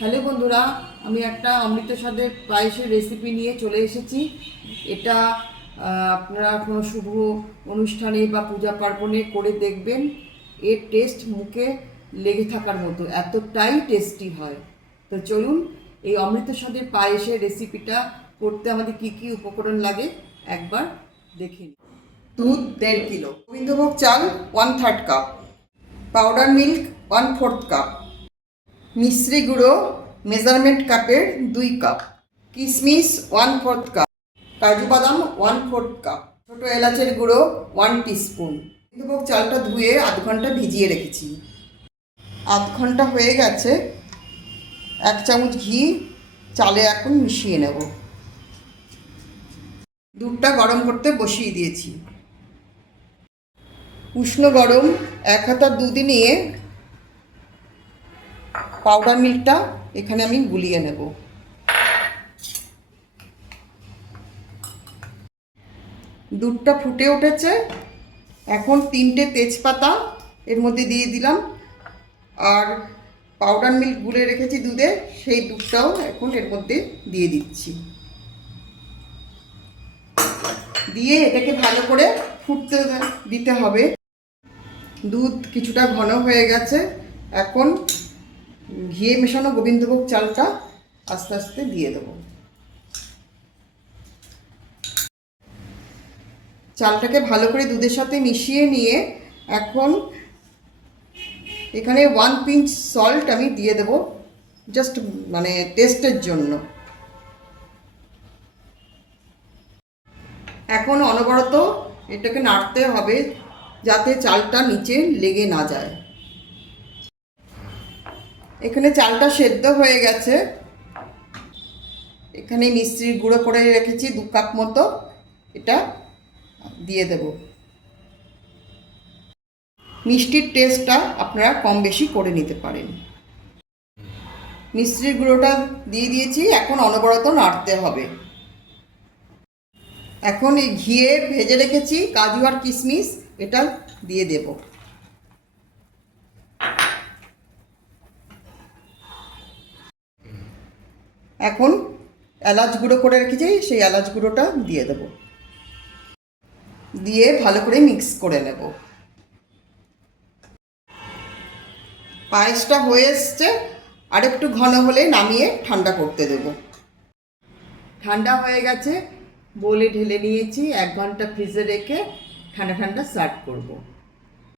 Hello বন্ধুরা, আমি একটা অমৃত স্বাদের পায়েসের রেসিপি নিয়ে চলে এসেছি। এটা আপনারা কোনো শুভ অনুষ্ঠানে বা পূজা পার্বণে করে দেখবেন। এর টেস্ট মুখে লেগে থাকার মতো, এতটাই টেস্টি হয়। তো চলুন এই অমৃত স্বাদের পায়েসের রেসিপিটা করতে আমাদের কী কী উপকরণ লাগে একবার দেখে নিই। দুধ 1.5 কিলো, গোবিন্দভোগ চাল 1/3 cup, powder milk 1/4 cup, Misri গুঁড়ো মেজারমেন্ট কাপের 2 কাপ, কিশমিশ 1/4 কাপ, কাজু বাদাম 1/4 কাপ, ছোটো এলাচের গুঁড়ো 1 টিস্পুন। গোবিন্দভোগ চালটা ধুয়ে আধ ঘন্টা ভিজিয়ে রেখেছি। আধ ঘন্টা হয়ে গেছে। 1 চামচ ঘি চালে এখন মিশিয়ে নেব। দুধটা গরম করতে বসিয়ে দিয়েছি। উষ্ণ গরম 1 হাতা দুধ নিয়ে পাউডার মিল্কটা এখানে আমি গুলিয়ে নেব। দুধটা ফুটে উঠেছে। এখন 3টে তেজপাতা এর মধ্যে দিয়ে দিলাম, আর পাউডার মিল্ক গুলে রেখেছি দুধে, সেই দুধটাও এখন এর মধ্যে দিয়ে দিচ্ছি। দিয়ে এটাকে ভালো করে ফুটতে দিতে হবে। দুধ কিছুটা ঘন হয়ে গেছে। এখন ঘিয়ে মেশানো গোবিন্দভোগ চালটা আস্তে আস্তে দিয়ে দেবো। চালটাকে ভালো করে দুধের সাথে মিশিয়ে নিয়ে এখন এখানে 1 পিঞ্চ সল্ট আমি দিয়ে দেবো, জাস্ট মানে টেস্টের জন্য। এখন অনবরত এটাকে নাড়তে হবে যাতে চালটা নিচে লেগে না যায়। এখানে চালটা সেদ্ধ হয়ে গেছে। এখানে মিশ্রির গুঁড়ো করে রেখেছি 2 কাপ মতো, এটা দিয়ে দেব। মিষ্টির টেস্টটা আপনারা কম বেশি করে নিতে পারেন। মিষ্টির গুঁড়োটা দিয়ে দিয়েছি। এখন অনবরত নাড়তে হবে। এখন এই ঘিয়ে ভেজে রেখেছি কাজু আর কিশমিশ, এটা দিয়ে দেব। এখন এলাচ গুঁড়ো করে রেখেছি, সেই এলাচ গুঁড়োটা দিয়ে দেব। দিয়ে ভালো করে মিক্স করে নেব। পায়েসটা হয়ে এসছে। আর একটু ঘন হলে নামিয়ে ঠান্ডা করতে দেব। ঠান্ডা হয়ে গেছে, বলে ঢেলে নিয়েছি। 1 ঘন্টা ফ্রিজে রেখে ঠান্ডা ঠান্ডা সার্ভ করব।